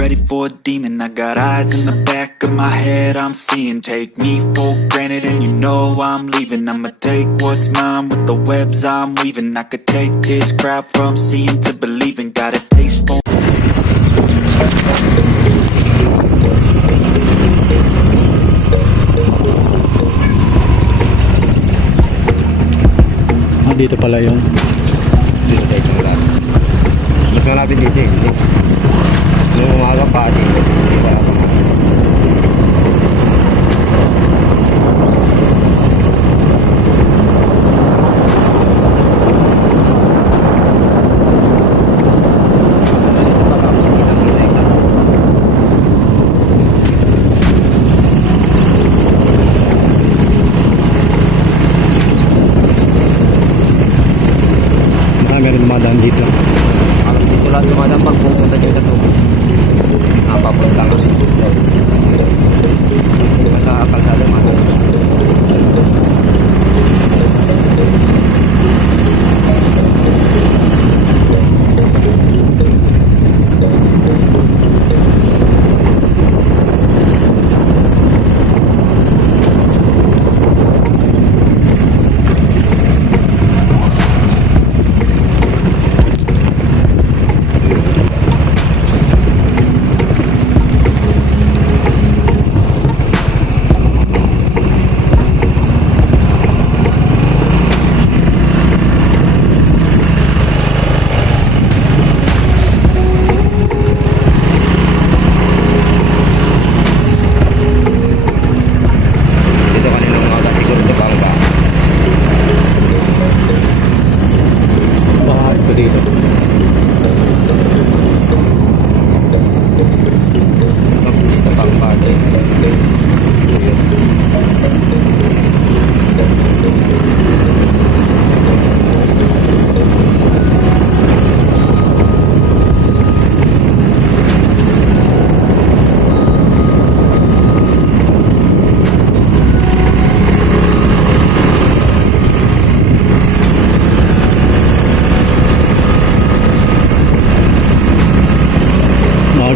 Ready for a demon, I got eyes in the back of my head, I'm seeing. Take me for granted and you know I'm leaving. I'ma take what's mine with the webs I'm weaving. I could take this crowd from seeing to believing. Got a taste for dito pala yun. Dito sa itong lahat. Mas malapit dito eh. Nung umaga pa dito. Dito ako. Meron dumadaan dito. Alam dito lahat dumadaan pag pupunta dyan sa tubig. Napapunta nga. Magkakakalsada mga.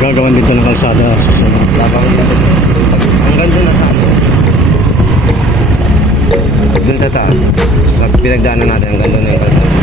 Gagawan dito ng kalsada susunod. Gagawin dito. Hanggang doon na tayo. Doon sa taas. Pinagdaanan natin hanggang doon na yung kalsada.